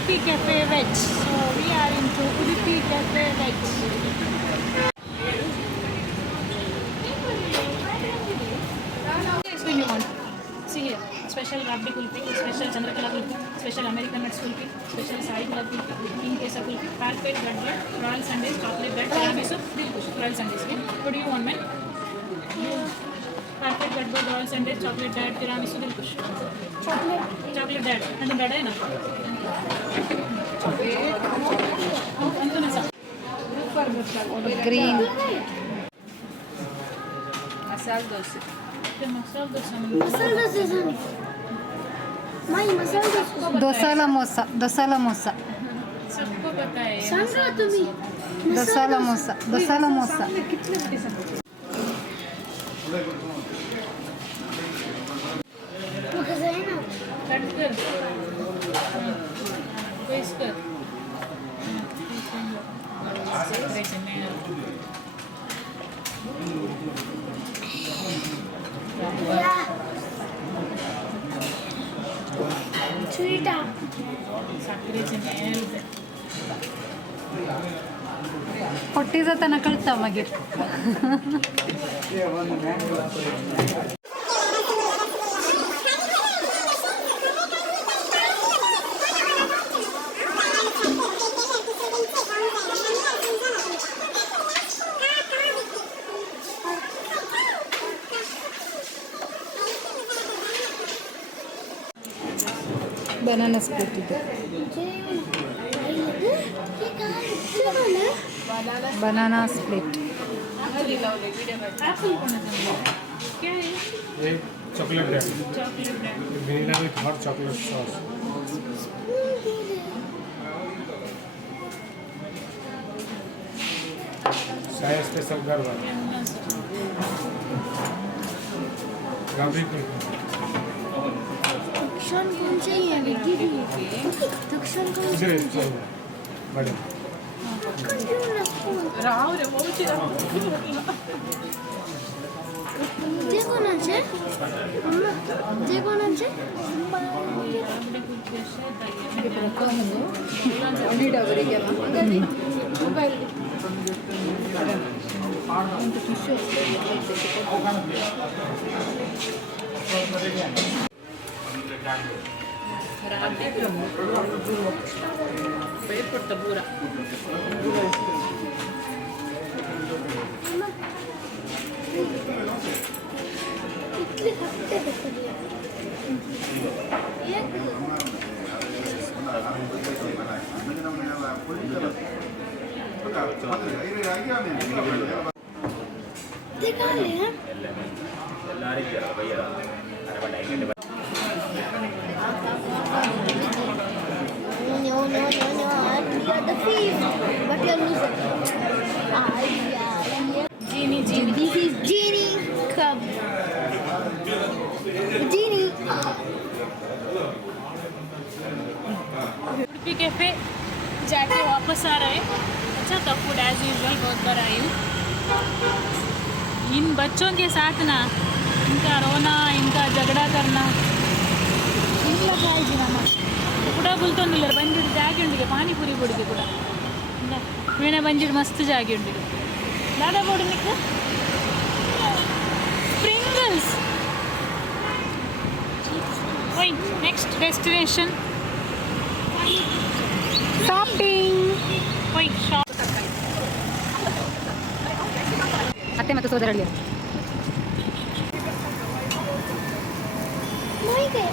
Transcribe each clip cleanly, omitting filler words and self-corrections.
Udupi Cafe Veg. So we are into Udupi Cafe Veg. Which one you want? See here. Special Rabdi Kulfi, special Chandrakala Kulfi, special American Nuts Kulfi, special Sai Gulab Kulfi, King Kesa Kulfi, Parfait Bread, Royal Sundays, Chocolate Bread, Tiramisu, Royal Sundays. Okay? What do you want, man? Parfait Bread, Royal Sundays, Chocolate Bread, Tiramisu, Dilkush. Chocolate Bread. And the bread, na? Green. Masala dosa. Masala dosa. Dosala mosa. Dosala mosa. सबको पता है Dosala mosa. Dosala mosa. Cut कर paste कर potty जाताना कळता मागीर बनाना split ಇದೆ बनाना split क्या है ये chocolate bread chocolate bread vanilla with hot chocolate sauce साया स्पेशल गरबा गाबरी की दक्षिण कौन से है दक्षिण कौन से बड़े राव रे वो चीज देखो ना जे देखो ना जे ಭಯಪಟ್ಟ ಪೂರ इतने हफ्ते देखा ले No, you are the thief, but you are loser. Genie. This is Genie. Come. Genie. Udupi cafe जाके वापस आ रहे हैं अच्छा था फूड एज यूजुअल बहुत बार आई हूँ इन बच्चों के साथ ना इनका रोना इनका झगड़ा करना ಇಲ್ಲ ಕಾಯ್ದು ನಮ್ಮ ಕೂಡ ಬುಲ್ತೊಂದಿಲ್ಲ ಬಂದಿದ್ದು ಜಾಗಿ ಉಂಡಿಗೆ ಪಾನಿಪುರಿ ಬುಡಿಗೆ ಕೂಡ ವೀಣೆ ಬಂದಿದ್ದು ಮಸ್ತ್ ಜಾಗಿ ಉಂಡಿಗೆ ದಾದಾ ಬೋಡು ನಿಕ್ಕು ಸ್ಪ್ರಿಂಗಲ್ಸ್ ಓಯ್ ನೆಕ್ಸ್ಟ್ ಡೆಸ್ಟಿನೇಷನ್ ಶಾಪಿಂಗ್ ಓಯ್ ಶಾಪ್ ಅತ್ತೆ ಮತ್ತು ಸೋದರಳ್ಳಿ Moike.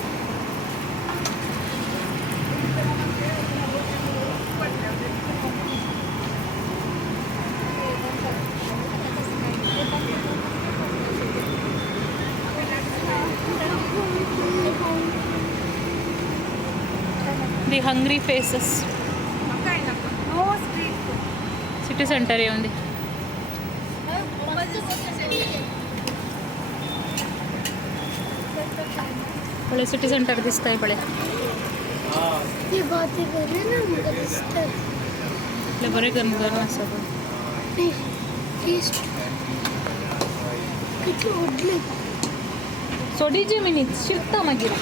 The hungry faces city centre ఉంది बड़े सिटी सेंटर दिसता है बड़े ये बातें कर रहे हैं ना उनका बिस्तर ले बरे गंदर सब टेस्ट कितना उठले सोडी जी मिनिट शिफ्ट मागिर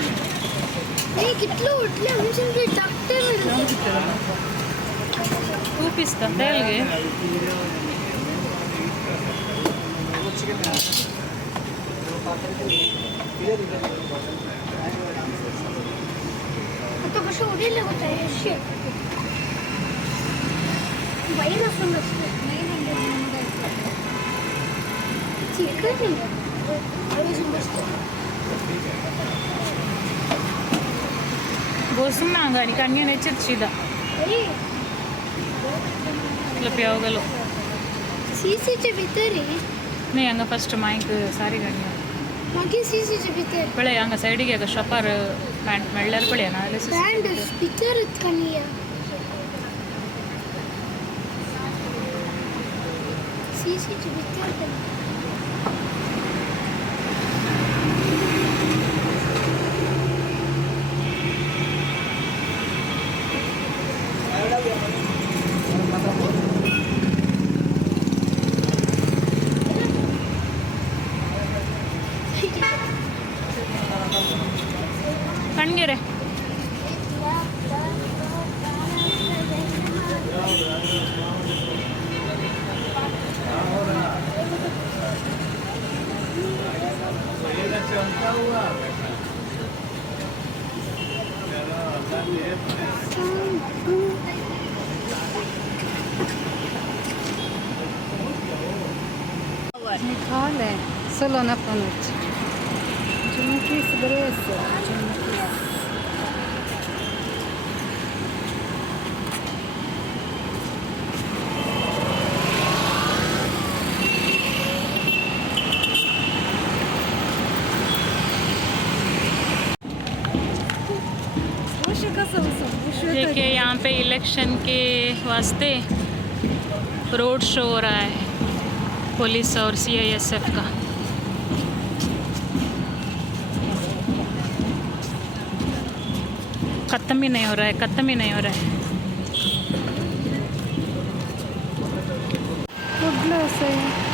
नहीं कितना उठले हम सिर्फ टाकते చూపిస్తా డైల్ಗೆ तो कुछ उड़ीले होता है शिट वही ना समझते ठीक है नहीं वही समझते बोसुम्ना गानी कन्या नेचर्चिदा अरे लप्यावगलो सीसीचे भीतर ही नहीं हंगा फस्ट माइक सारी गाणी बाकी सीसीचे भीतर पळे हंगा साइडिಗೆ ಆಗ ಶಪರ್ ಪ್ಯಾಂಟ್ ಮೆಳ್ಳರ್ ಪಳೆ ಅನಾಲಿಸಿಸ್ बैंड स्पीकर कनिया सीसीचे भीतर ಕಣ್ಗೆರೆ Nicole, solo na ponoć. Džumukis brese. देखिए यहाँ पे इलेक्शन के वास्ते रोड शो हो रहा है पुलिस और CISF का। ख़त्म ही नहीं हो रहा है, ख़त्म ही नहीं हो रहा है। Good luck, sir.